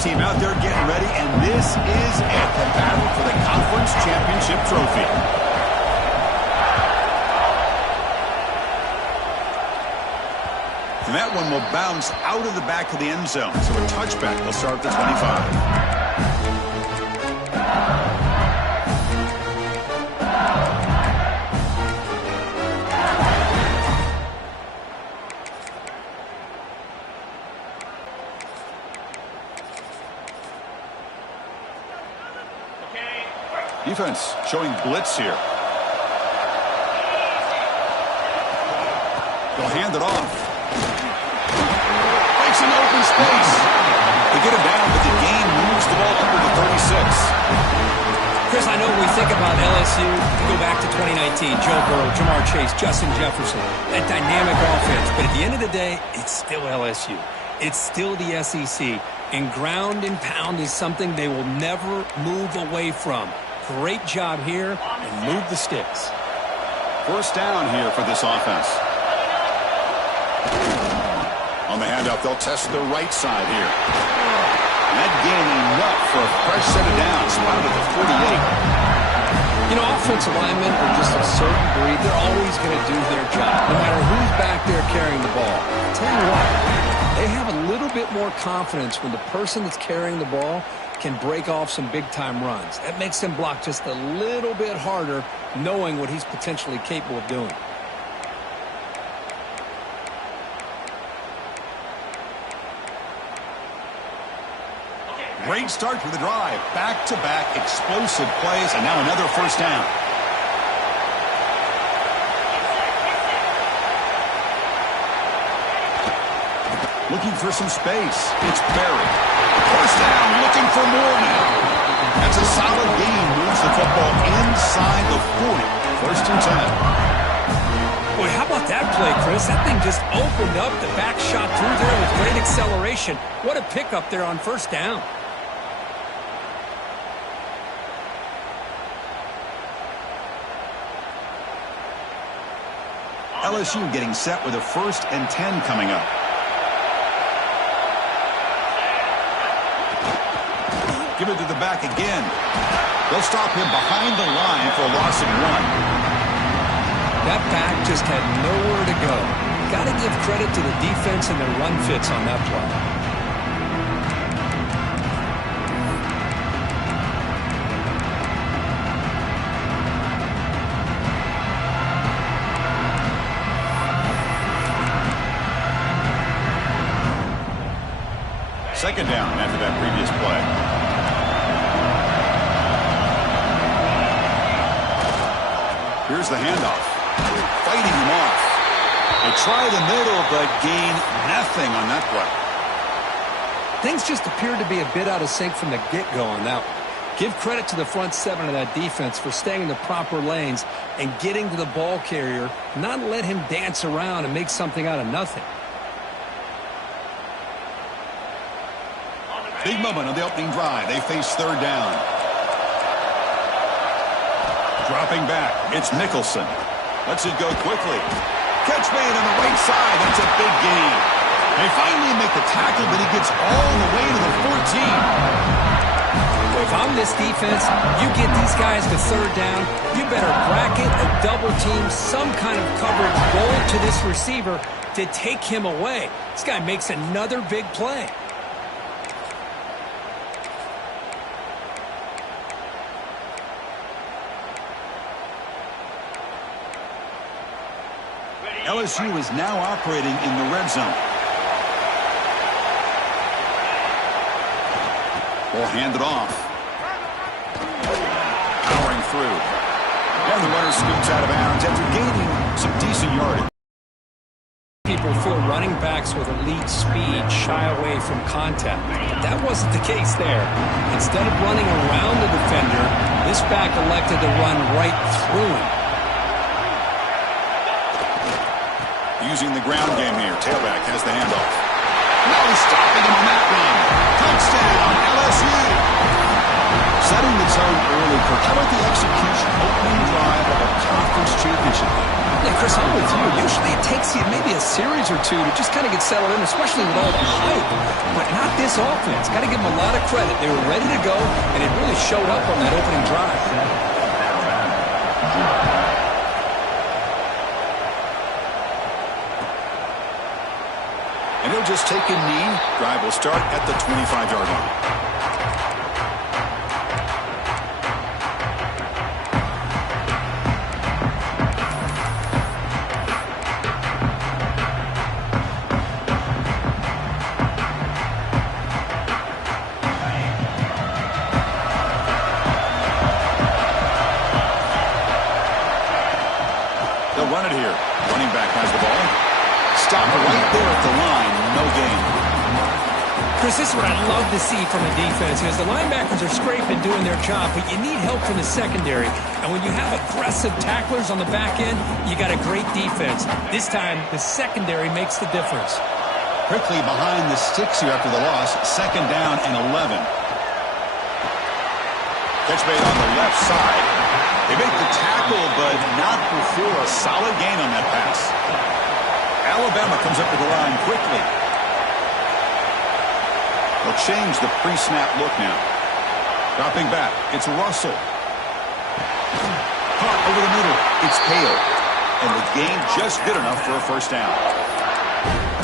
team out there getting ready, and this is it, the battle for the conference championship trophy. And that one will bounce out of the back of the end zone, so a touchback will start at the 25. Defense showing blitz here. They'll hand it off. Makes an open space. They get him down, but the gain moves the ball up to the 36. Chris, I know when we think about LSU, we go back to 2019, Joe Burrow, Jamar Chase, Justin Jefferson, that dynamic offense. But at the end of the day, it's still LSU. It's still the SEC. And ground and pound is something they will never move away from. Great job here, and move the sticks. First down here for this offense. On the handoff, they'll test the right side here. And that gain enough for a fresh set of downs, spotted at the 48. You know, offensive linemen are just a certain breed. They're always going to do their job, no matter who's back there carrying the ball. I'll tell you what, they have a little bit more confidence when the person that's carrying the ball can break off some big-time runs. That makes him block just a little bit harder, knowing what he's potentially capable of doing. Great start for the drive. Back-to-back explosive plays, and now another first down. Looking for some space. It's Barry. First down, looking for more now. That's a solid gain. Moves the football inside the 40. First and 10. Boy, how about that play, Chris? That thing just opened up. The back shot through there with great acceleration. What a pickup there on first down. LSU getting set with a 1st and 10 coming up. Give it to the back again. They'll stop him behind the line for a loss of 1. That back just had nowhere to go. Got to give credit to the defense and their run fits on that play. Second down after that previous play. Here's the handoff. Fighting him off. They try the middle, but gain nothing on that play. Things just appeared to be a bit out of sync from the get-go on that one. Give credit to the front 7 of that defense for staying in the proper lanes and getting to the ball carrier, not let him dance around and make something out of nothing. Big moment on the opening drive. They face third down. Dropping back, it's Nicholson. Lets it go quickly. Catch made on the right side. That's a big gain. They finally make the tackle, but he gets all the way to the 14. If I'm this defense, you get these guys to third down, you better bracket a double team, some kind of coverage roll to this receiver to take him away. This guy makes another big play. LSU is now operating in the red zone. Ball handed off. Powering through. And the runner scoots out of bounds after gaining some decent yardage. People feel running backs with elite speed shy away from contact. But that wasn't the case there. Instead of running around the defender, this back elected to run right through him. Using the ground game here. Tailback has the handoff. Now he's stopping him on that run. Touchdown, LSU. Setting the tone early. How about the execution? Opening drive of a conference championship game. Yeah, Chris, I'm with you. Usually it takes you maybe a series or two to just kind of get settled in, especially with all the hype. But not this offense. Got to give them a lot of credit. They were ready to go, and it really showed up on that opening drive. And he'll just take a knee. Drive will start at the 25-yard line. They'll run it here. Running back has the ball. Stop right there at the line. No gain. Chris, this is what I love to see from a defense is the linebackers are scraping doing their job, but you need help from the secondary. And when you have aggressive tacklers on the back end, you got a great defense. This time, the secondary makes the difference. Quickly behind the sticks here after the loss. Second down and 11. Catch made on the left side. They make the tackle, but not before a solid gain on that pass. Alabama comes up to the line quickly. They'll change the pre-snap look now. Dropping back, it's Russell. Caught over the middle, it's Hale. And the gain just good enough for a first down.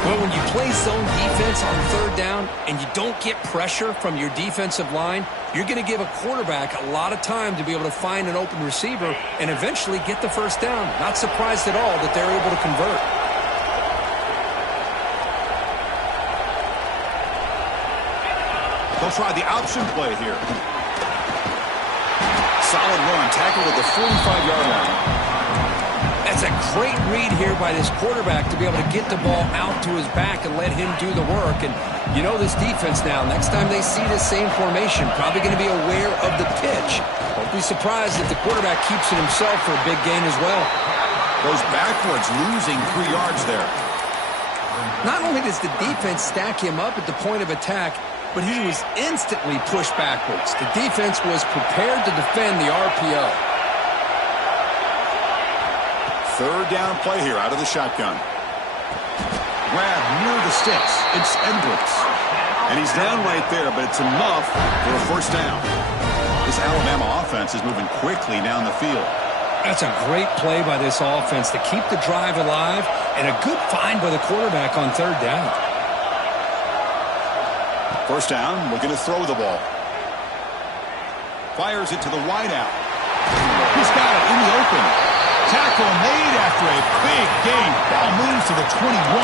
Well, when you play zone defense on third down and you don't get pressure from your defensive line, you're going to give a quarterback a lot of time to be able to find an open receiver and eventually get the first down. Not surprised at all that they're able to convert. They'll try the option play here. Solid run, tackle at the 45-yard line. That's a great read here by this quarterback to be able to get the ball out to his back and let him do the work. And you know this defense now, next time they see the same formation, probably going to be aware of the pitch. Won't be surprised if the quarterback keeps it himself for a big gain as well. Goes backwards, losing 3 yards there. Not only does the defense stack him up at the point of attack, but he was instantly pushed backwards. The defense was prepared to defend the RPO. Third down play here out of the shotgun. Grab near the sticks. It's Edwards. And he's down right there, but it's enough for a first down. This Alabama offense is moving quickly down the field. That's a great play by this offense to keep the drive alive and a good find by the quarterback on third down. First down, looking to throw the ball. Fires it to the wideout. He's got it in the open. Tackle made after a big gain. Ball moves to the 21.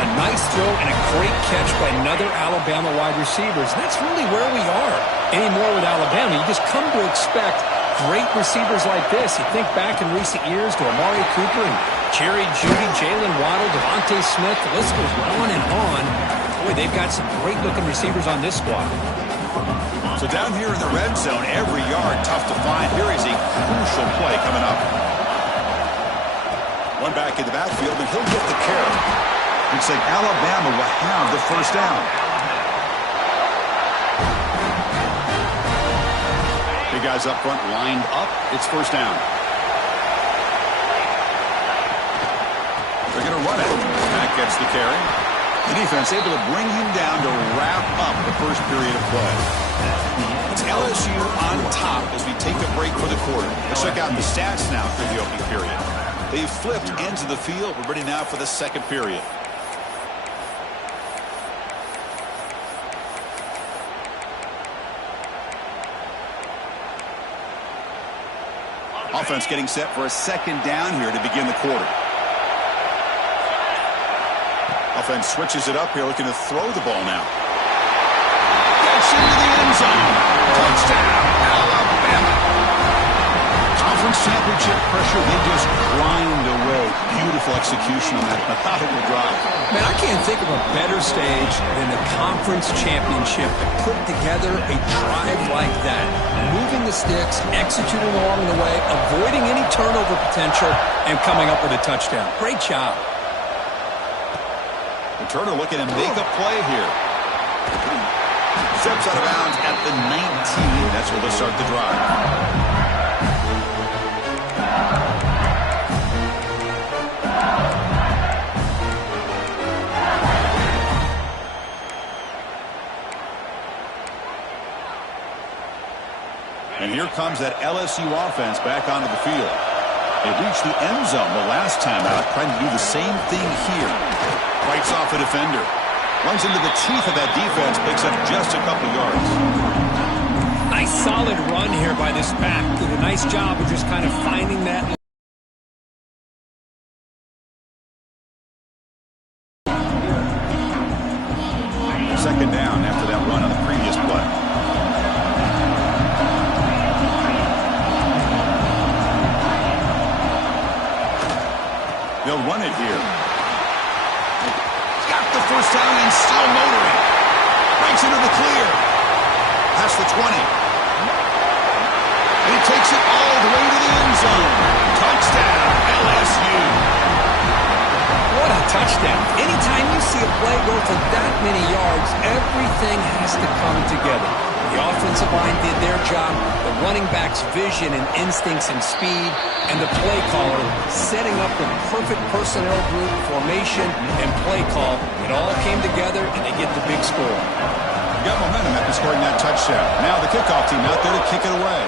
A nice throw and a great catch by another Alabama wide receivers. And that's really where we are anymore with Alabama. You just come to expect great receivers like this. You think back in recent years to Amari Cooper and Jerry Jeudy, Jalen Waddle, Devontae Smith. The list goes on and on. Boy, they've got some great-looking receivers on this squad. So down here in the red zone, every yard tough to find. Here is a crucial play coming up. One back in the backfield, and he'll get the carry. Looks like Alabama will have the first down. Big guys up front lined up. It's first down. They're going to run it. That gets the carry. The defense able to bring him down to wrap up the first period of play. It's LSU on top as we take a break for the quarter. Let's check out the stats now for the opening period. They've flipped ends of the field. We're ready now for the second period. Offense getting set for a second down here to begin the quarter. Offense switches it up here, looking to throw the ball now. Gets into the end zone. Touchdown, Alabama. Conference championship pressure, they just grind away. Beautiful execution on that methodical drive. Man, I can't think of a better stage than the conference championship to put together a drive like that. Moving the sticks, executing along the way, avoiding any turnover potential, and coming up with a touchdown. Great job. Turner looking to make a play here. Steps out of bounds at the 19. That's where they'll start the drive. here comes that LSU offense back onto the field. They reached the end zone the last time out, trying to do the same thing here. Fights off a defender. Runs into the teeth of that defense, picks up just a couple yards. Nice solid run here by this pack. Did a nice job of just kind of finding that. Second down after that run on the previous play. They'll run it here. Got the first down and still motoring. Breaks into the clear. Past the 20. And he takes it all the way to the end zone. Touchdown, LSU. What a touchdown. Anytime you see a play go for that many yards, everything has to come together. The offensive line did their job, the running back's vision and instincts and speed, and the play caller setting up the perfect personnel group, formation, and play call. It all came together, and they get the big score. Got momentum after scoring that touchdown. Now the kickoff team out there to kick it away.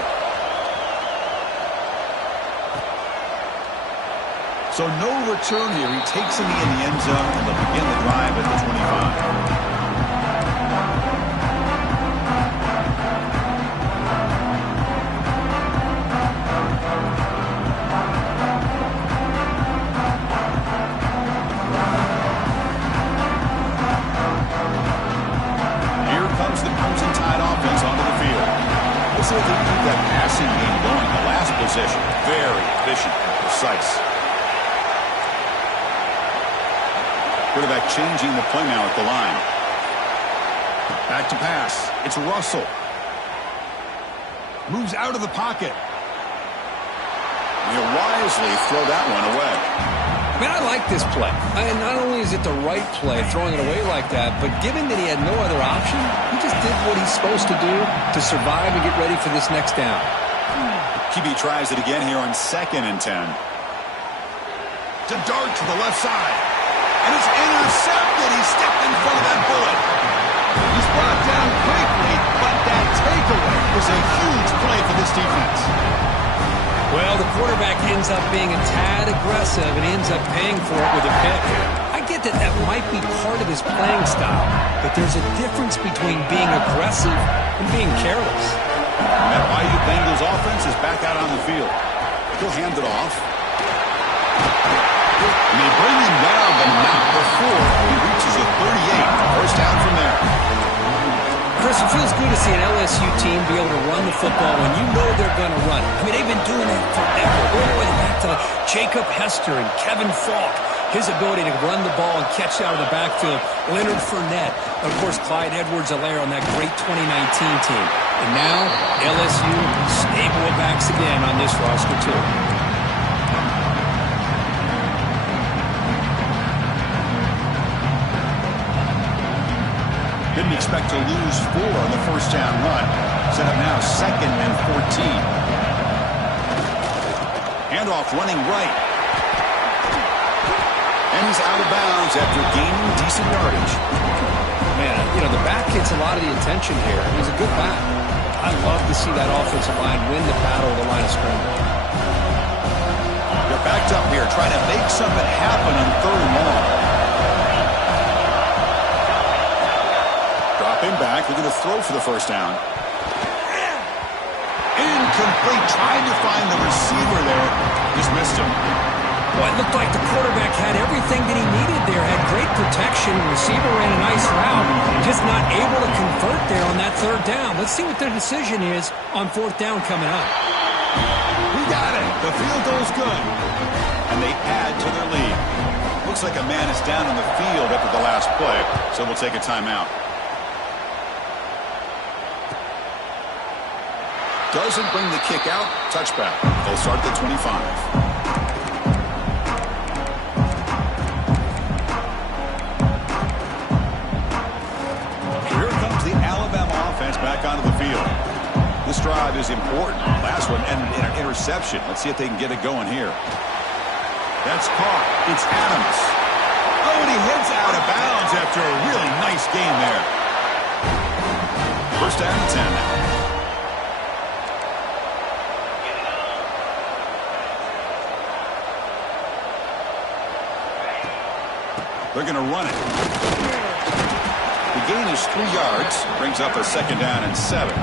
So no return here. He takes it in the end zone, and they'll begin the drive at the 25. See if they keep that passing game going. The last possession, very efficient and precise. Quarterback changing the play now at the line. Back to pass. It's Russell. Moves out of the pocket. He'll wisely throw that one away. I mean, I like this play. And not only is it the right play, throwing it away like that, but given that he had no other option, he just did what he's supposed to do to survive and get ready for this next down. QB tries it again here on 2nd and 10. To dart to the left side. And it's intercepted. He stepped in front of that bullet. He's brought down quickly, but that takeaway was a huge play for this defense. Well, the quarterback ends up being a tad aggressive and ends up paying for it with a pick. I get that that might be part of his playing style, but there's a difference between being aggressive and being careless. That Bayou Bengals offense is back out on the field. He'll hand it off. And they bring him down, but not before he reaches a 38. First down from there. Chris, it feels good to see an LSU team be able to run the football when you know they're going to run it. I mean, they've been doing that forever. All the way back to Jacob Hester and Kevin Falk. His ability to run the ball and catch out of the backfield. Leonard Fournette. And, of course, Clyde Edwards-Helaire on that great 2019 team. And now, LSU stable of backs again on this roster, too. Didn't expect to lose 4 on the first down run. Set up now 2nd and 14. Handoff running right. And he's out of bounds after gaining decent yardage. Man, you know, the back gets a lot of the attention here. He's a good back. I love to see that offensive line win the battle of the line of scrimmage. They're backed up here trying to make something happen on 3rd and long. Dropping back, looking to throw for the first down. Incomplete, trying to find the receiver there. Just missed him. Well, it looked like the quarterback had everything that he needed there. Had great protection. Receiver ran a nice route. Just not able to convert there on that 3rd down. Let's see what their decision is on 4th down coming up. We got it. The field goes good. And they add to their lead. Looks like a man is down on the field after the last play, so we'll take a timeout. Doesn't bring the kick out. Touchback. They'll start at the 25. Here comes the Alabama offense back onto the field. This drive is important. Last one ended in an interception. Let's see if they can get it going here. That's caught. It's Adams. Oh, and he heads out of bounds after a really nice game there. First down and 10 now. They're going to run it. The gain is 3 yards. Brings up a 2nd down and 7.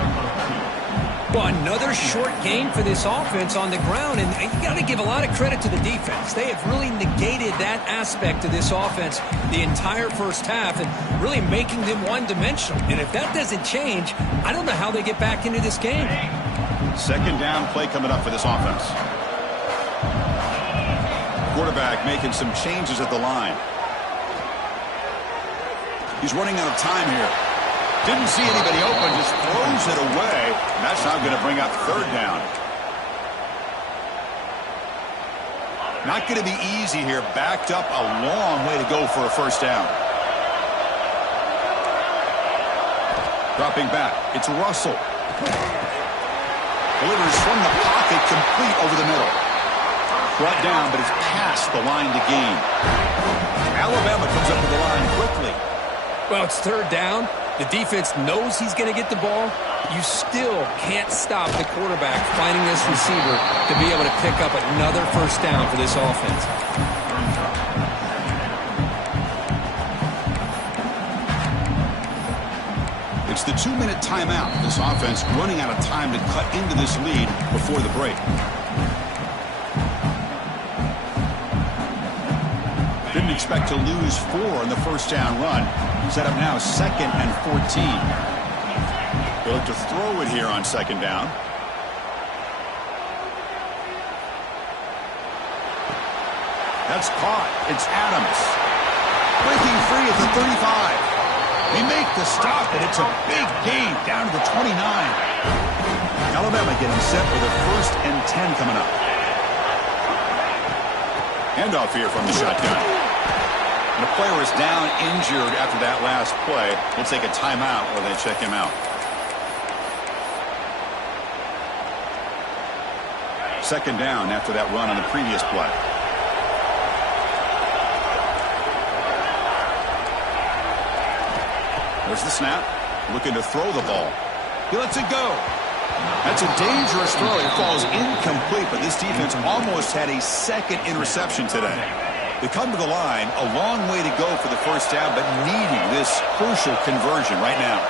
Well, another short gain for this offense on the ground, and you got to give a lot of credit to the defense. They have really negated that aspect of this offense the entire first half and really making them one-dimensional. And if that doesn't change, I don't know how they get back into this game. 2nd down play coming up for this offense. Quarterback making some changes at the line. He's running out of time here. Didn't see anybody open, just throws it away. And that's now going to bring up 3rd down. Not going to be easy here. Backed up a long way to go for a 1st down. Dropping back. It's Russell. Delivers from the pocket, complete over the middle. Brought down, but it's past the line to gain. Alabama comes up to the line quickly. Well, it's 3rd down. The defense knows he's going to get the ball. You still can't stop the quarterback finding this receiver to be able to pick up another 1st down for this offense. It's the 2-minute timeout. This offense running out of time to cut into this lead before the break. Didn't expect to lose 4 in the 1st down run. Set up now 2nd and 14. They look to throw it here on 2nd down. That's caught. It's Adams. Breaking free at the 35. They make the stop, and it's a big gain down to the 29. Alabama getting set with a 1st and 10 coming up. Handoff here from the shotgun. And the player is down injured after that last play. We'll take a timeout while they check him out. 2nd down after that run on the previous play. There's the snap. Looking to throw the ball. He lets it go. That's a dangerous throw. It falls incomplete, but this defense almost had a 2nd interception today. They come to the line, a long way to go for the 1st down, but needing this crucial conversion right now.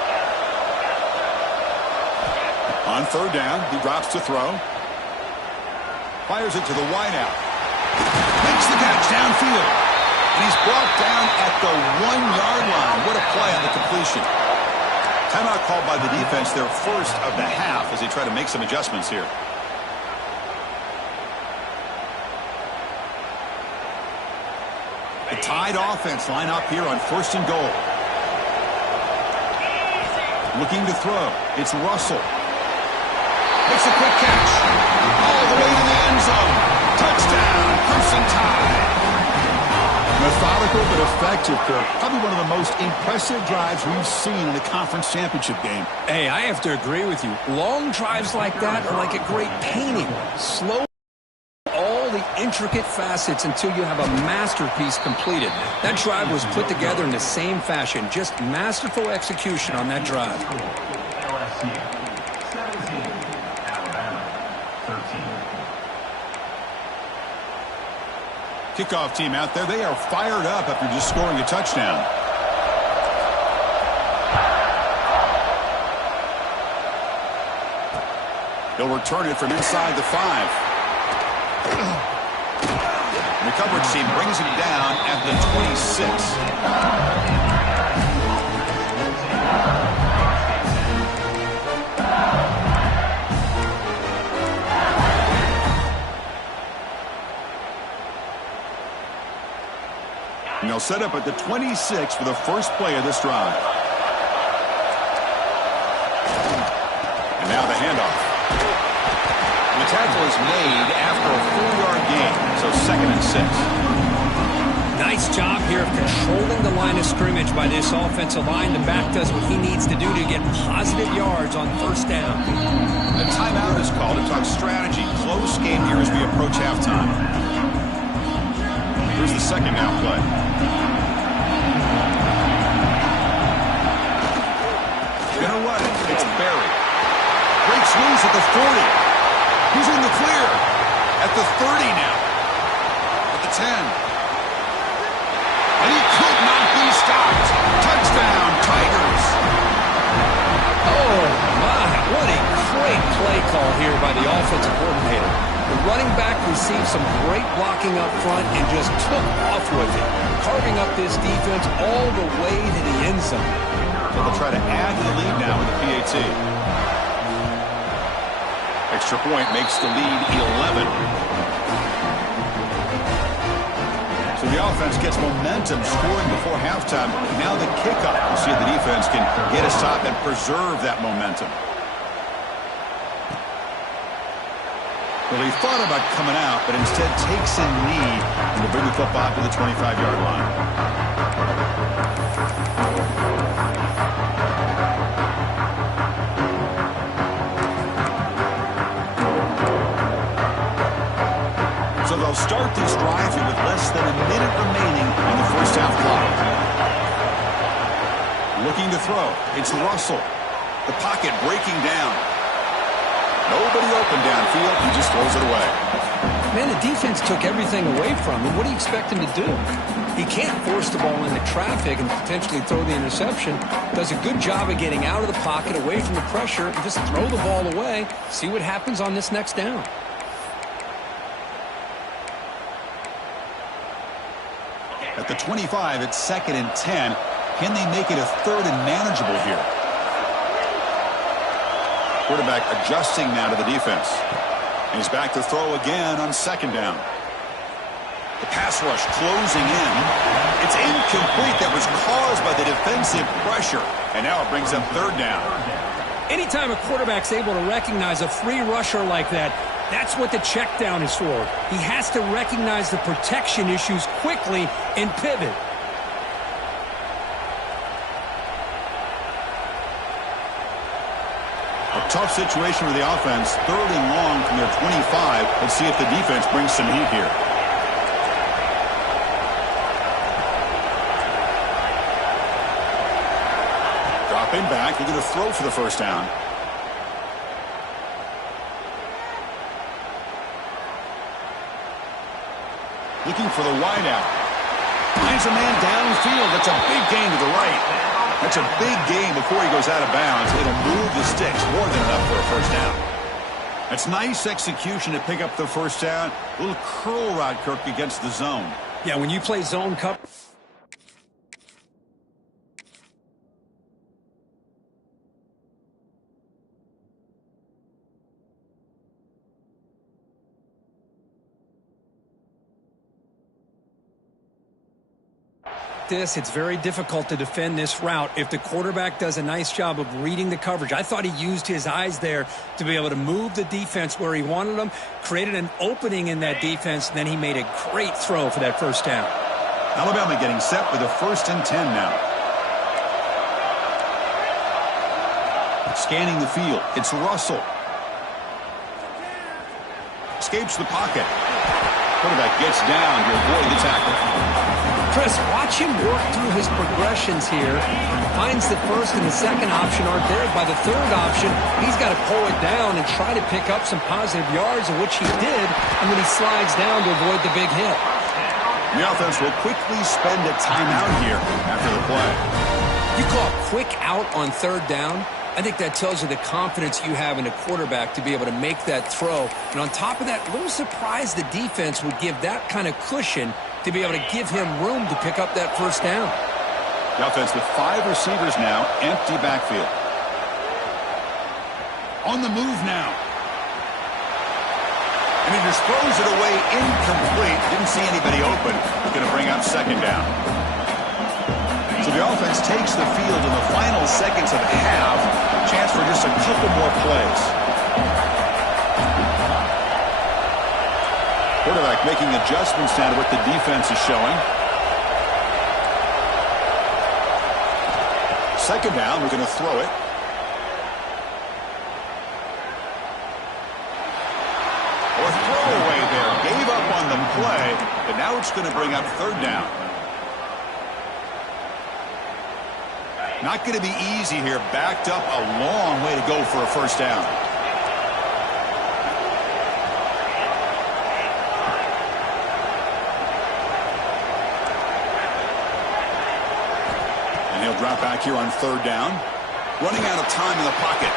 On 3rd down, he drops to throw. Fires it to the wideout. Makes the catch downfield. And he's brought down at the 1-yard line. What a play on the completion. Timeout called by the defense, their 1st of the half, as they try to make some adjustments here. The tied offense line up here on 1st and goal. Looking to throw. It's Russell. Makes a quick catch. All the way to the end zone. Touchdown, Crimson Tide. Methodical but effective, Kirk. Probably one of the most impressive drives we've seen in a conference championship game. Hey, I have to agree with you. Long drives like that are like a great painting. Slow all the intricate facets until you have a masterpiece completed. That drive was put together in the same fashion. Just masterful execution on that drive. LSU 17, Alabama 13. Kickoff team out there. They are fired up after just scoring a touchdown. They'll return it from inside the 5. And the coverage team brings him down at the 26. And they'll set up at the 26 for the first play of this drive. And now the handoff. And the tackle is made after a 4-yard gain, so 2nd and 6. Nice job here of controlling the line of scrimmage by this offensive line. The back does what he needs to do to get positive yards on 1st down. A timeout is called to talk strategy. Close game here as we approach halftime. Here's the 2nd down play. Gonna run it. It's Barry. Breaks loose at the 40. He's in the clear. At the 30 now. At the 10. And he could call here by the offensive coordinator. The running back received some great blocking up front and just took off with it, carving up this defense all the way to the end zone. So they'll try to add to the lead now with the PAT. Extra point makes the lead 11. So the offense gets momentum scoring before halftime. Now the kickoff. We'll see if the defense can get a stop and preserve that momentum. Well, he thought about coming out, but instead takes a knee and will bring the football to the 25-yard line. So they'll start this drive here with less than a minute remaining in the first half clock. Looking to throw. It's Russell. The pocket breaking down. Nobody open downfield. He just throws it away. Man, the defense took everything away from him. What do you expect him to do? He can't force the ball into traffic and potentially throw the interception. Does a good job of getting out of the pocket, away from the pressure, and just throw the ball away. See what happens on this next down. At the 25, it's 2nd and 10. Can they make it a 3rd and manageable here? Quarterback adjusting now to the defense. And he's back to throw again on 2nd down. The pass rush closing in. It's incomplete. That was caused by the defensive pressure. And now it brings up 3rd down. Anytime a quarterback's able to recognize a free rusher like that, that's what the check down is for. He has to recognize the protection issues quickly and pivot. A tough situation for the offense. 3rd and long from their 25. Let's see if the defense brings some heat here. Dropping back. They're going to throw for the 1st down. Looking for the wideout. Finds a man downfield. That's a big gain to the right. That's a big gain before he goes out of bounds. It'll move the sticks more than enough for a 1st down. That's nice execution to pick up the 1st down. A little curl route, Kirk, against the zone. Yeah, when you play zone cover. It's very difficult to defend this route if the quarterback does a nice job of reading the coverage. I thought he used his eyes there to be able to move the defense where he wanted them, created an opening in that defense, and then he made a great throw for that 1st down. Alabama getting set with a 1st and 10 now. Scanning the field. It's Russell. Escapes the pocket. Quarterback gets down to avoid the tackle. Chris, watch him work through his progressions here. Finds the 1st and the 2nd option aren't there. By the 3rd option, he's got to pull it down and try to pick up some positive yards, of which he did, and then he slides down to avoid the big hit. The offense will quickly spend a timeout here after the play. You call a quick out on 3rd down? I think that tells you the confidence you have in a quarterback to be able to make that throw. And on top of that, a little surprised the defense would give that kind of cushion to be able to give him room to pick up that 1st down. The offense with 5 receivers now, empty backfield. On the move now. And he just throws it away incomplete. Didn't see anybody open. Going to bring up 2nd down. So the offense takes the field in the final seconds of half. Chance for just a couple more plays. Quarterback making adjustments now to what the defense is showing. 2nd down, we're going to throw it. Or throwaway there. Gave up on the play, but now it's going to bring up 3rd down. Not going to be easy here. Backed up a long way to go for a 1st down. And he'll drop back here on 3rd down. Running out of time in the pocket.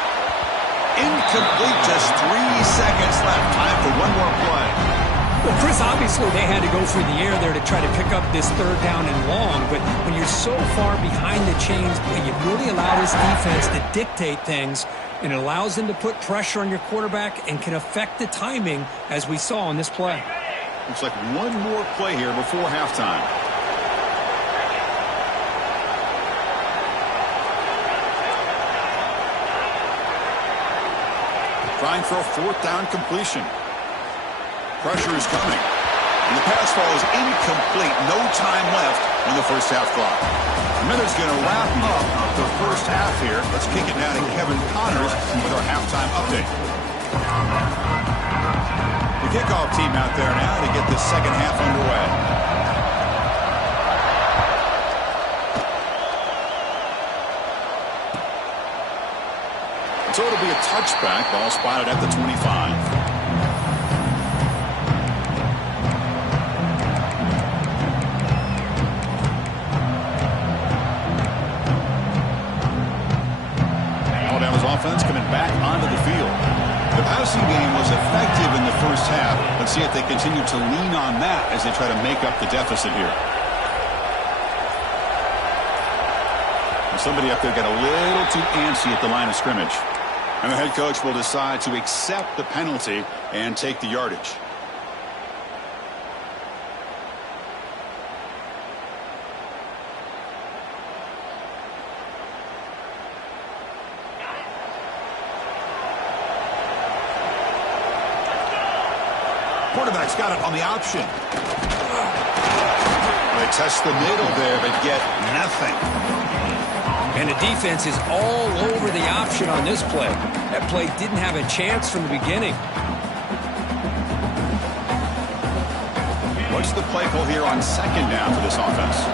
Incomplete, just 3 seconds left. Time for one more play. Well, Chris, obviously they had to go through the air there to try to pick up this third down and long, but when you're so far behind the chains, you really allow this defense to dictate things, and it allows them to put pressure on your quarterback and can affect the timing, as we saw in this play. Looks like one more play here before halftime. Trying for a fourth down completion. Pressure is coming. And the pass ball is incomplete. No time left on the first half clock. Miller's going to wrap up the first half here. Let's kick it down to Kevin Connors with our halftime update. The kickoff team out there now to get the second half underway. So it'll be a touchback. Ball spotted at the 25. Alabama's offense coming back onto the field. The passing game was effective in the first half. Let's see if they continue to lean on that as they try to make up the deficit here. Somebody up there got a little too antsy at the line of scrimmage. And the head coach will decide to accept the penalty and take the yardage. Quarterback's got it on the option. They test the middle there, but get nothing. And the defense is all over the option on this play. That play didn't have a chance from the beginning. What's the play call here on second down for this offense?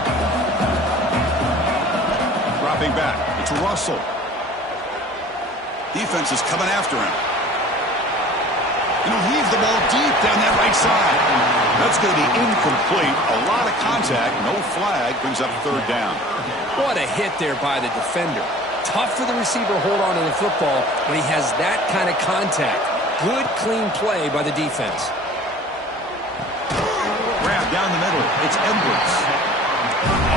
Dropping back. It's Russell. Defense is coming after him. And he'll heave the ball deep down that right side. That's going to be incomplete. A lot of contact. No flag. Brings up third down. What a hit there by the defender. Tough for the receiver to hold on to the football when he has that kind of contact. Good, clean play by the defense. Grab down the middle. It's Edwards.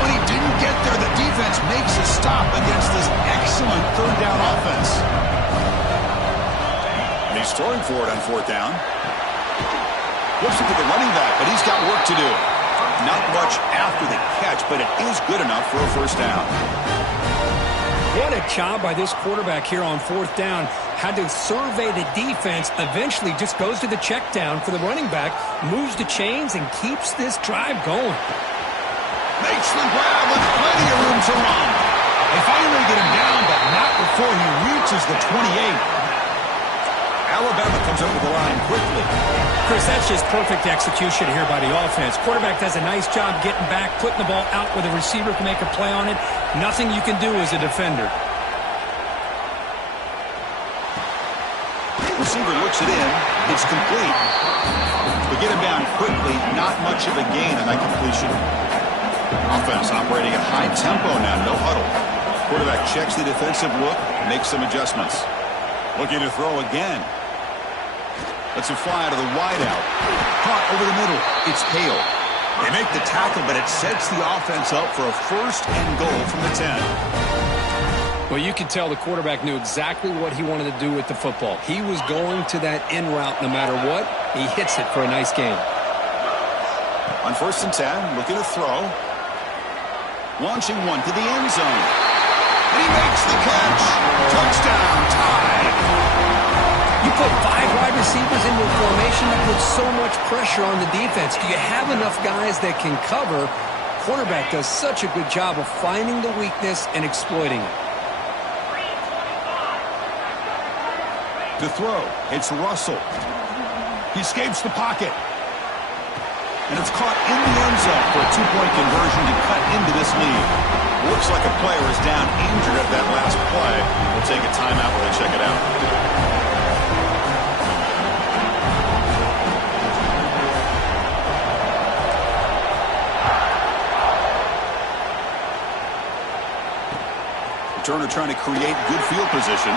Oh, and he didn't get there. The defense makes a stop against this excellent third down offense. And he's throwing for it on fourth down. Looks to the running back, but he's got work to do. Not much after the catch, but it is good enough for a first down. What a job by this quarterback here on fourth down. Had to survey the defense, eventually just goes to the check down for the running back, moves the chains, and keeps this drive going. Makes the grab with plenty of room to run. They finally get him down, but not before he reaches the 28. Alabama comes up with the line quickly. Chris, that's just perfect execution here by the offense. Quarterback does a nice job getting back, putting the ball out where the receiver can make a play on it. Nothing you can do as a defender. Receiver looks it in. It's complete. We get him down quickly. Not much of a gain on that completion. Offense operating at high tempo now. No huddle. Quarterback checks the defensive look, makes some adjustments. Looking to throw again. Lets it fly out of the wideout. Caught over the middle. It's Hale. They make the tackle, but it sets the offense up for a first and goal from the 10. Well, you can tell the quarterback knew exactly what he wanted to do with the football. He was going to that in route no matter what. He hits it for a nice gain. On first and 10, looking to throw. Launching one to the end zone. And he makes the catch. Touchdown, tie. You put 5 wide receivers into a formation that puts so much pressure on the defense. Do you have enough guys that can cover? Quarterback does such a good job of finding the weakness and exploiting it. To throw, it's Russell. He escapes the pocket. And it's caught in the end zone for a 2-point conversion to cut into this lead. Looks like a player is down injured at that last play. We'll take a timeout while they check it out. Turner trying to create good field position.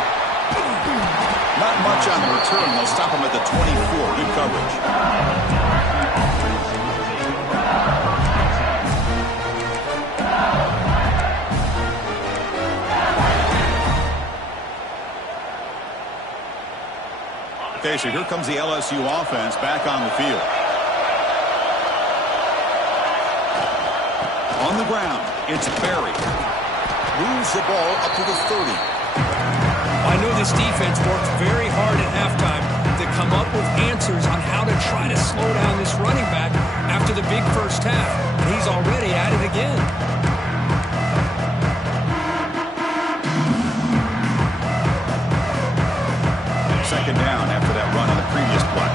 Not much on the return. They'll stop him at the 24. Good coverage. Okay, so here comes the LSU offense back on the field. On the ground, it's Berry. Moves the ball up to the 30. I know this defense worked very hard at halftime to come up with answers on how to try to slow down this running back after the big first half. And he's already at it again. Second down after that run on the previous play.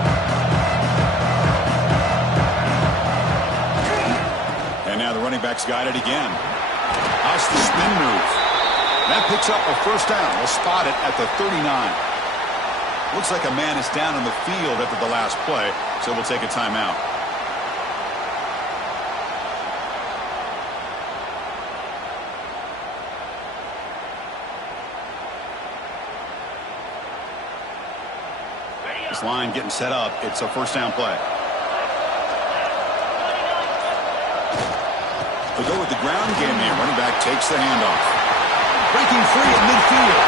And now the running back's got it again. How's the spin move? That picks up a first down. We'll spot it at the 39. Looks like a man is down on the field after the last play, so we'll take a timeout. This line getting set up. It's a first down play. They'll go with the ground game here. Running back takes the handoff. Breaking free in midfield.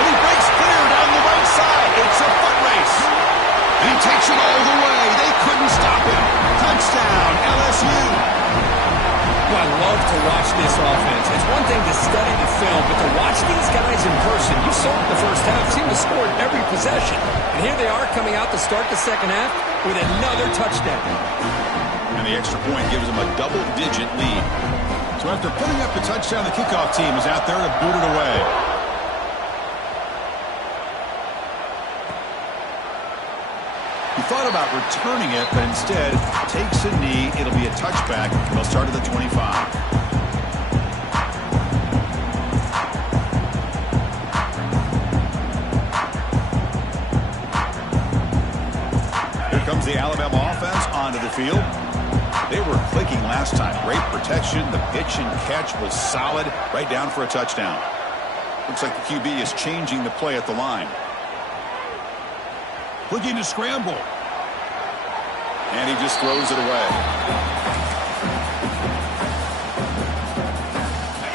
And he breaks clear down the right side. It's a foot race. And he takes it all the way. They couldn't stop him. Touchdown, LSU. Well, I love to watch this offense. It's one thing to study the film, but to watch these guys in person, you saw it in the first half, seemed to score in every possession. And here they are coming out to start the second half with another touchdown. And the extra point gives them a double-digit lead. So after putting up the touchdown, the kickoff team is out there to boot it away. He thought about returning it, but instead takes a knee. It'll be a touchback. They'll start at the 25. Here comes the Alabama offense onto the field. They were clicking last time. Great protection. The pitch and catch was solid. Right down for a touchdown. Looks like the QB is changing the play at the line. Looking to scramble. And he just throws it away.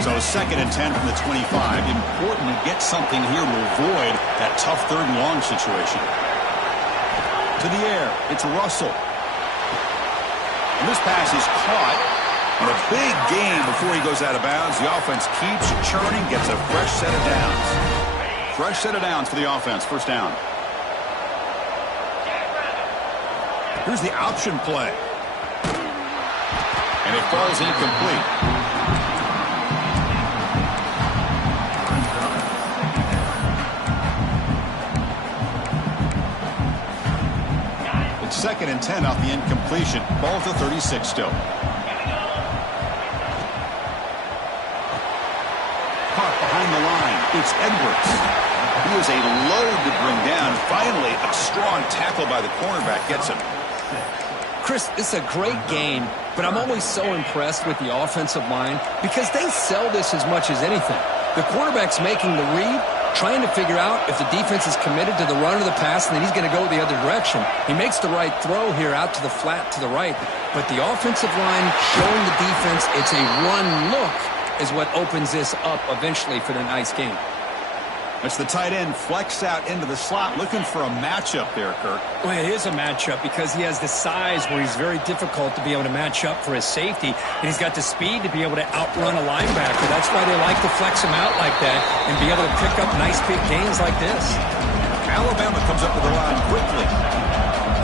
So 2nd and 10 from the 25. Important to get something here to avoid that tough 3rd and long situation. To the air. It's Russell. And this pass is caught. And a big gain before he goes out of bounds. The offense keeps churning, gets a fresh set of downs. Fresh set of downs for the offense. First down. Here's the option play. And it falls incomplete. It's 2nd and 10 off the incompletion. Ball to 36 still. Caught behind the line. It's Edwards. He was a load to bring down. Finally, a strong tackle by the cornerback gets him. Chris, this is a great game, but I'm always so impressed with the offensive line because they sell this as much as anything. The quarterback's making the read, trying to figure out if the defense is committed to the run or the pass, and then he's going to go the other direction. He makes the right throw here out to the flat to the right, but the offensive line showing the defense it's a run look is what opens this up eventually for the nice game. That's the tight end flex out into the slot, looking for a matchup there, Kirk. Well, it is a matchup because he has the size where he's very difficult to be able to match up for his safety, and he's got the speed to be able to outrun a linebacker. That's why they like to flex him out like that and be able to pick up nice big gains like this. Alabama comes up to the line quickly.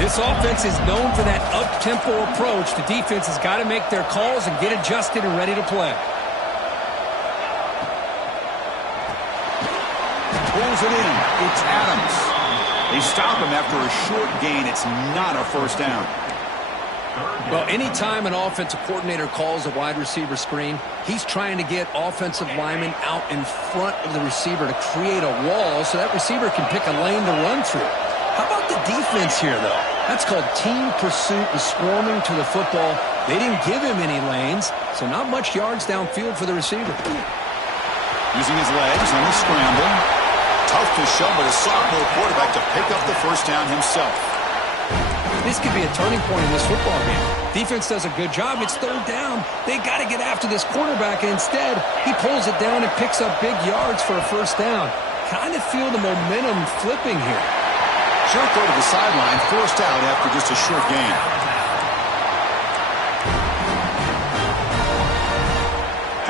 This offense is known for that up-tempo approach. The defense has got to make their calls and get adjusted and ready to play. Pulls it in. It's Adams. They stop him after a short gain. It's not a first down. Well, anytime an offensive coordinator calls a wide receiver screen, he's trying to get offensive linemen out in front of the receiver to create a wall so that receiver can pick a lane to run through. How about the defense here, though? That's called team pursuit and swarming to the football. They didn't give him any lanes, so not much yards downfield for the receiver. Using his legs on the scramble. Tough to show, but a sophomore quarterback to pick up the first down himself. This could be a turning point in this football game. Defense does a good job. It's third down. They got to get after this quarterback, and instead, he pulls it down and picks up big yards for a first down. Kind of feel the momentum flipping here. Short throw to the sideline, forced out after just a short gain.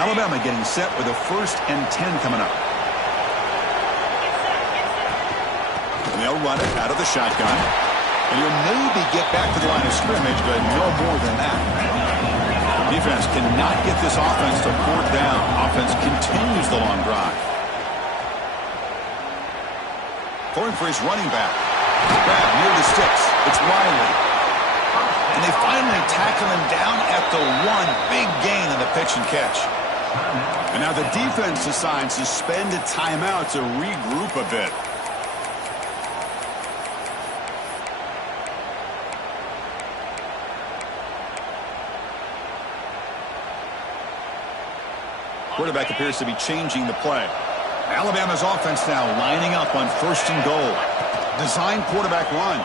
Alabama getting set with a 1st and 10 coming up. And they'll run it out of the shotgun. And he'll maybe get back to the line of scrimmage, but no more than that. Defense cannot get this offense to 4th down. Offense continues the long drive. Going for his running back. Grab near the sticks. It's Riley. And they finally tackle him down at the 1. Big gain on the pitch and catch. And now the defense decides to spend a timeout to regroup a bit. Quarterback appears to be changing the play. Alabama's offense now lining up on 1st and goal. Design quarterback run.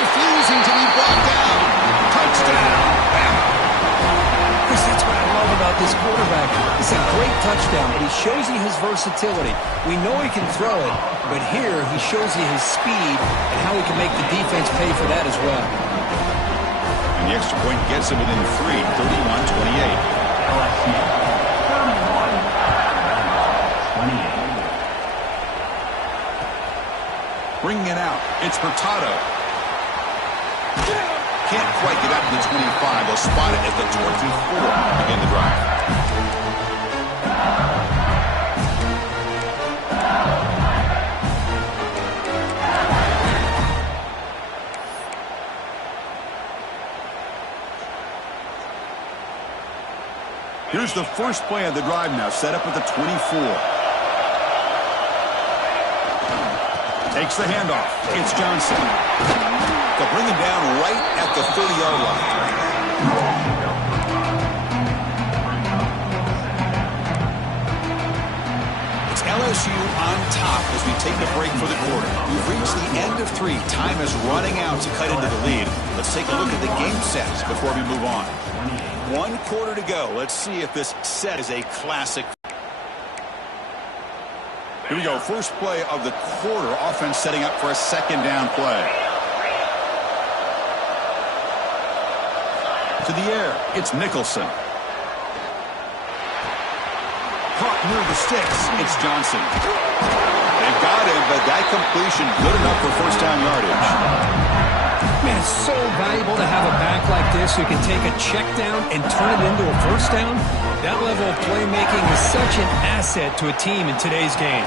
Refusing to be brought down. Touchdown. Chris, that's what I love about this quarterback. It's a great touchdown, but he shows you his versatility. We know he can throw it, but here he shows you his speed and how he can make the defense pay for that as well. And the extra point gets him within 3, 31-28. LSU 31, 28. Bringing it out. It's Hurtado. Can't quite get out to the 25. They'll spot it at the 24 to begin the drive. Here's the first play of the drive now, set up at the 24. Takes the handoff. It's Johnson. They'll bring him down right at the 30-yard line. It's LSU on top as we take a break for the quarter. We've reached the end of 3. Time is running out to cut into the lead. Let's take a look at the game sets before we move on. 1 quarter to go. Let's see if this set is a classic. Here we go. First play of the quarter. Offense setting up for a 2nd down play. To the air. It's Nicholson. Caught near the sticks. It's Johnson. They've got him, but that completion good enough for first down yardage. Man, it's so valuable to have a back like this who can take a check down and turn it into a first down. That level of playmaking is such an asset to a team in today's game.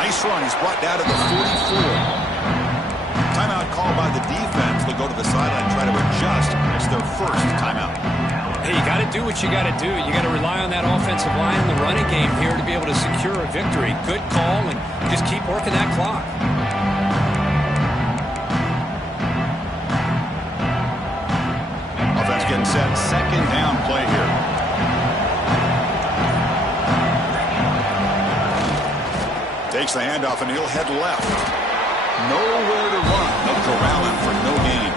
Nice run. He's brought down to the 44. Timeout called by the defense. They'll go to the sideline and try to adjust. It's their first timeout. Hey, you got to do what you got to do. You got to rely on that offensive line in the running game here to be able to secure a victory. Good call, and just keep working that clock. Getting set. 2nd down play here. Takes the handoff and he'll head left. Nowhere to run. They'll corral him for no gain.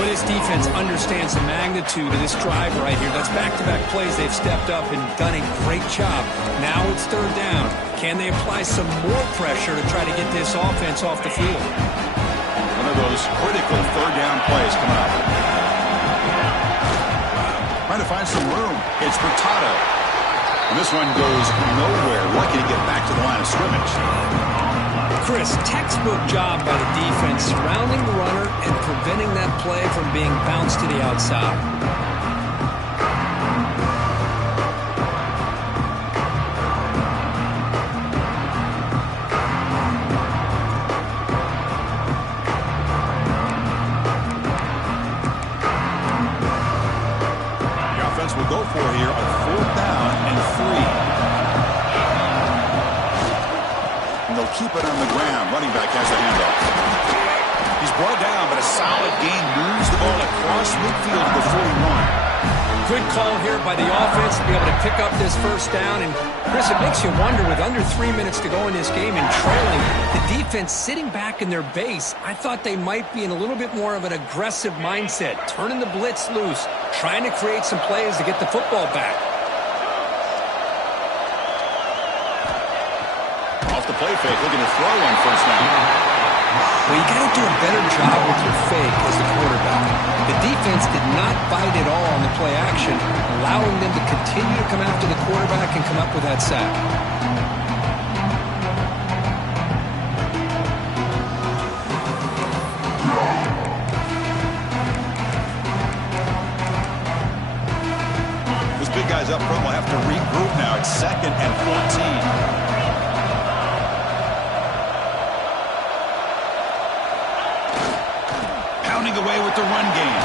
Well, this defense understands the magnitude of this drive right here. That's back-to-back plays. They've stepped up and done a great job. Now it's 3rd down. Can they apply some more pressure to try to get this offense off the field? One of those critical 3rd down plays coming up. Trying to find some room. It's Hurtado. And this one goes nowhere. Lucky to get back to the line of scrimmage. Chris, textbook job by the defense surrounding the runner and preventing that play from being bounced to the outside. Will go for here on 4th down and 3. And they'll keep it on the ground. Running back has the handoff. He's brought down, but a solid gain moves the ball across midfield to the 41. Good call here by the offense to be able to pick up this first down. And, Chris, it makes you wonder, with under 3 minutes to go in this game and trailing, the defense sitting back in their base, I thought they might be in a little bit more of an aggressive mindset, turning the blitz loose, trying to create some plays to get the football back. Off the play fake, looking to throw on first down. Well, you got to do a better job with your fake as the quarterback. The defense did not bite at all on the play action, allowing them to continue to come after the quarterback and come up with that sack. Those big guys up front will have to regroup now. It's 2nd and 14. Away with the run game.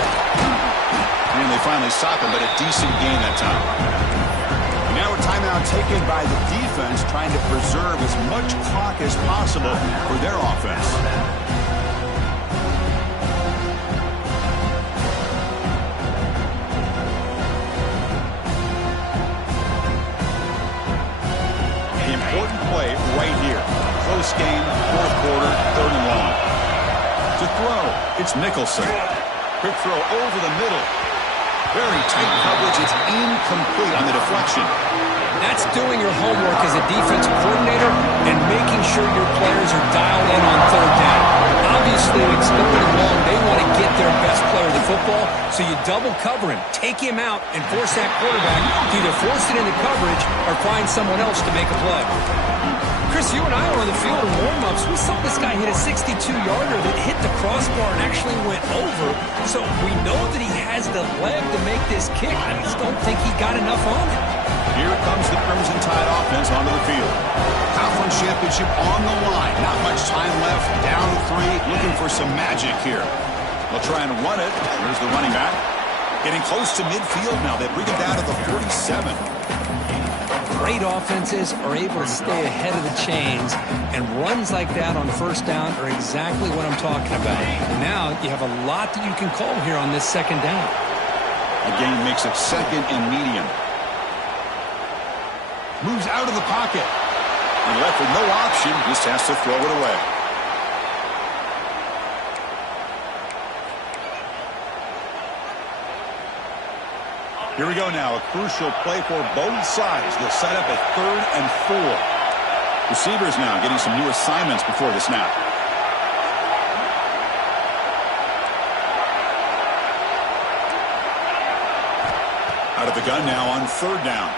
And they finally stop him, but a decent gain that time. And now a timeout taken by the defense, trying to preserve as much clock as possible for their offense. The important play right here. Close game, 4th quarter, 3rd and long. To throw, it's Nicholson. Quick throw over the middle. Very tight coverage. It's incomplete on the deflection. That's doing your homework as a defensive coordinator and making sure your players are dialed in on 3rd down. Obviously, it's 3rd and long. They want to get their best player the football, so you double cover him, take him out, and force that quarterback to either force it into coverage or find someone else to make a play. Chris, you and I were on the field in warm-ups. We saw this guy hit a 62-yarder that hit the crossbar and actually went over. So we know that he has the leg to make this kick. I just don't think he got enough on it. Here comes the Crimson Tide offense onto the field. Conference championship on the line. Not much time left. Down 3. Looking for some magic here. They'll try and run it. Here's the running back. Getting close to midfield now. They bring it down to the 47. Great offenses are able to stay ahead of the chains, and runs like that on 1st down are exactly what I'm talking about. Now you have a lot that you can call here on this 2nd down. Again, makes it 2nd and medium. Moves out of the pocket. And left with no option, just has to throw it away. Here we go now, a crucial play for both sides. They'll set up a 3rd and 4. Receivers now getting some new assignments before the snap. Out of the gun now on 3rd down.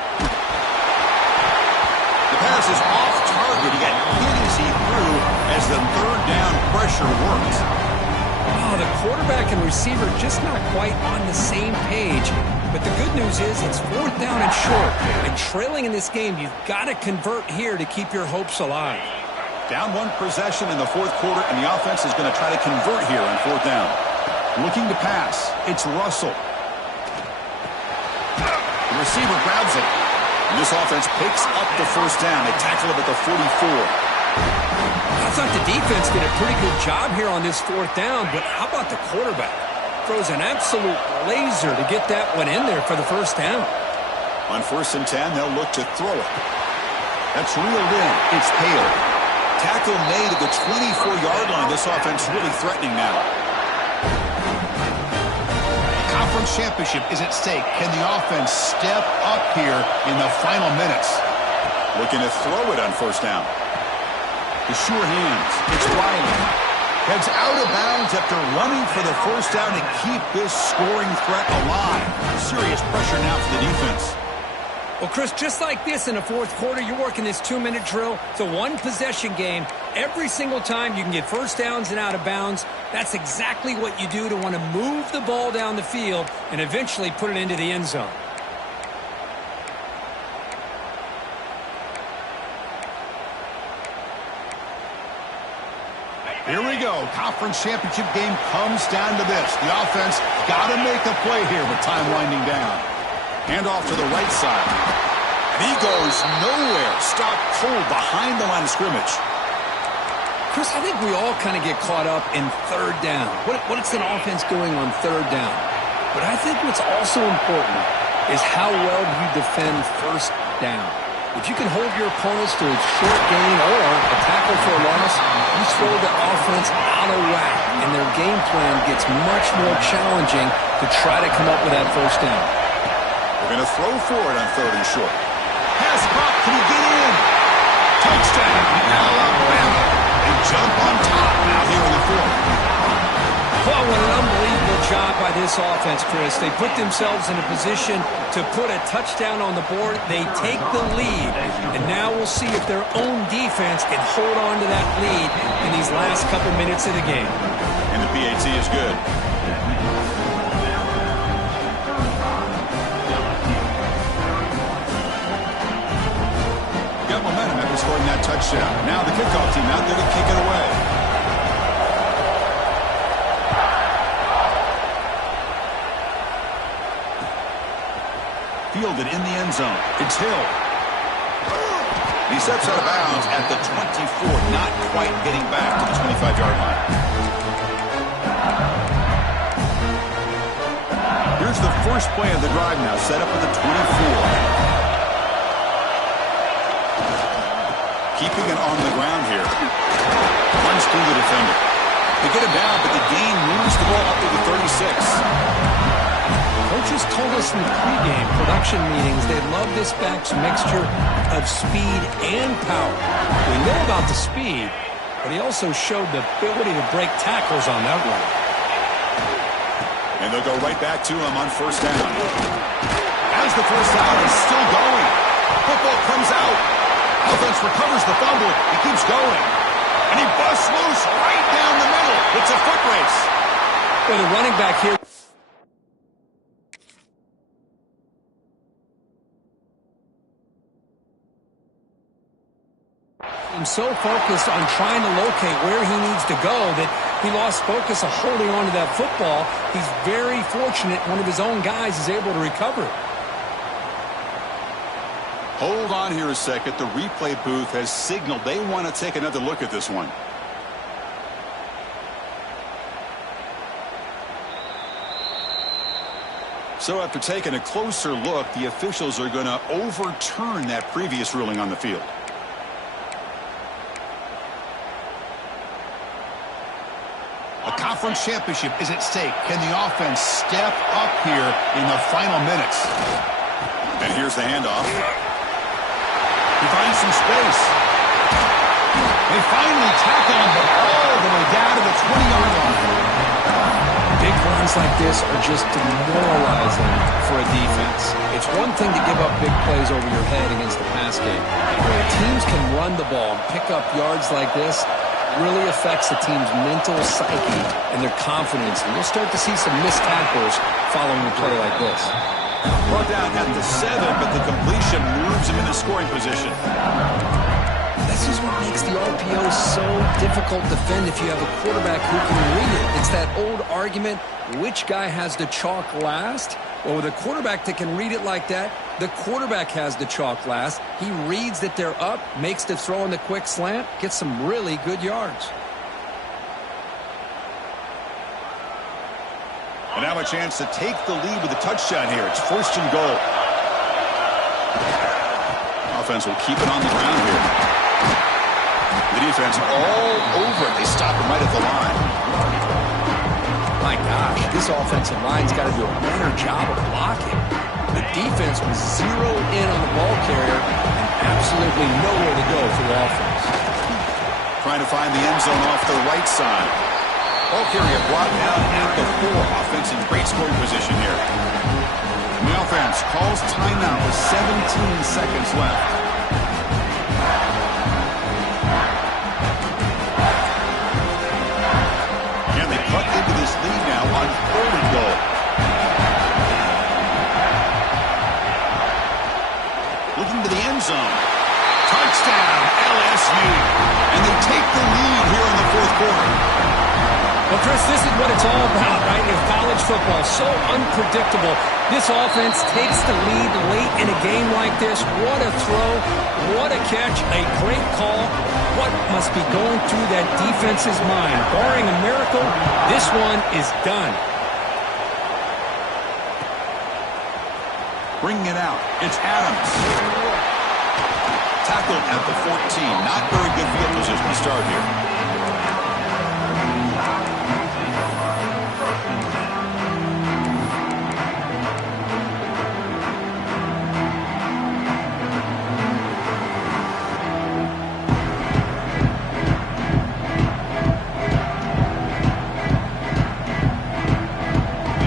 The pass is off target. He got hit as he threw as the 3rd down pressure works. Oh, the quarterback and receiver just not quite on the same page. But the good news is it's 4th down and short. And trailing in this game, you've got to convert here to keep your hopes alive. Down 1 possession in the 4th quarter, and the offense is going to try to convert here on 4th down. Looking to pass. It's Russell. The receiver grabs it. And this offense picks up the 1st down. They tackle him at the 44. I thought the defense did a pretty good job here on this 4th down, but how about the quarterback? Throws an absolute laser to get that one in there for the 1st down. On 1st and 10, they'll look to throw it. That's reeled in. It's Hale. Tackle made at the 24-yard line. This offense really threatening now. Conference championship is at stake. Can the offense step up here in the final minutes? Looking to throw it on 1st down. The sure hands. It's Riley. Heads out of bounds after running for the 1st down to keep this scoring threat alive. Serious pressure now for the defense. Well, Chris, just like this in the 4th quarter, you're working this 2-minute drill. It's a 1-possession game. Every single time you can get 1st downs and out of bounds. That's exactly what you do to want to move the ball down the field and eventually put it into the end zone. Here we go. Conference championship game comes down to this. The offense got to make a play here with time winding down. Hand off to the right side. And he goes nowhere. Stopped cold behind the line of scrimmage. Chris, I think we all kind of get caught up in 3rd down. What's an offense doing on 3rd down? But I think what's also important is how well do you defend first down. If you can hold your opponents to a short gain or a tackle for a loss, you throw the offense out of whack, and their game plan gets much more challenging to try to come up with that first down. They're going to throw for it on 3rd and short. Pass caught. Can he get in? Touchdown, Alabama. They jump on top now here in the 4th. Well, what an unbelievable job by this offense, Chris. They put themselves in a position to put a touchdown on the board. They take the lead, and now we'll see if their own defense can hold on to that lead in these last couple minutes of the game. And the PAT is good. Got momentum after scoring that touchdown. Now the kickoff team out there to kick it away. Fielded in the end zone. It's Hill. He steps out of bounds at the 24, not quite getting back to the 25-yard line. Here's the first play of the drive now, set up at the 24. Keeping it on the ground here. Runs through the defender. They get him down, but the gain moves the ball up to the 36. Coaches told us in the pregame production meetings they love this back's mixture of speed and power. We know about the speed, but he also showed the ability to break tackles on that one. And they'll go right back to him on first down. As the first down is still going. Football comes out. Offense recovers the fumble. He keeps going. And he busts loose right down the middle. It's a foot race. Well, the running back here. I'm so focused on trying to locate where he needs to go that he lost focus of holding on to that football. He's very fortunate one of his own guys is able to recover. Hold on here a second. The replay booth has signaled they want to take another look at this one. So after taking a closer look, the officials are going to overturn that previous ruling on the field. A conference championship is at stake. Can the offense step up here in the final minutes? And here's the handoff. He finds some space. They finally tackle him, but all the way down to the 20-yard line. Big runs like this are just demoralizing for a defense. It's one thing to give up big plays over your head against the pass game. When teams can run the ball and pick up yards like this, really affects the team's mental psyche and their confidence. And you'll start to see some missed tackles following a play like this. Brought down at the 7, but the completion moves him into scoring position. This is what makes the RPO so difficult to defend if you have a quarterback who can read it. It's that old argument, which guy has the chalk last? Well, with a quarterback that can read it like that, the quarterback has the chalk last. He reads that they're up, makes the throw in the quick slant, gets some really good yards. And now a chance to take the lead with a touchdown here. It's 1st and goal. Offense will keep it on the ground here. The defense all over it. They stop him right at the line. My gosh, this offensive line's got to do a better job of blocking. The defense was zeroed in on the ball carrier and absolutely nowhere to go for the offense. Trying to find the end zone off the right side. Ball carrier brought down at the 4. Offense in great scoring position here. And the offense calls timeout with 17 seconds left. And they cut into this lead now on 3rd and goal. Looking to the end zone. Touchdown, LSU. And they take the lead here in the 4th quarter. Well, Chris, this is what it's all about, right? In college football, so unpredictable. This offense takes the lead late in a game like this. What a throw, what a catch, a great call. What must be going through that defense's mind? Barring a miracle, this one is done. Bringing it out. It's Adams. Tackled at the 14. Not very good field position to start here.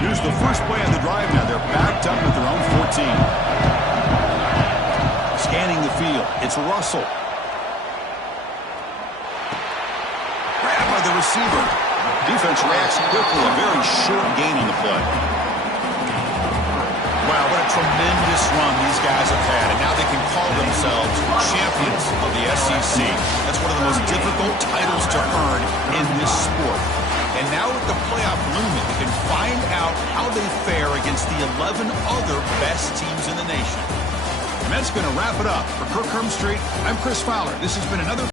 Here's the first play of the drive now. They're backed up at their own 14. Scanning the field. It's Russell. Grabbed by the receiver. Defense reacts quickly. A very short gain on the play. Wow, what a tremendous run these guys have had. And now they can call themselves champions of the SEC. That's one of the most difficult titles to earn in this sport. And now with the playoff looming, they can find out how they fare against the 11 other best teams in the nation. And that's going to wrap it up. For Kirk Herbstreit, I'm Chris Fowler. This has been another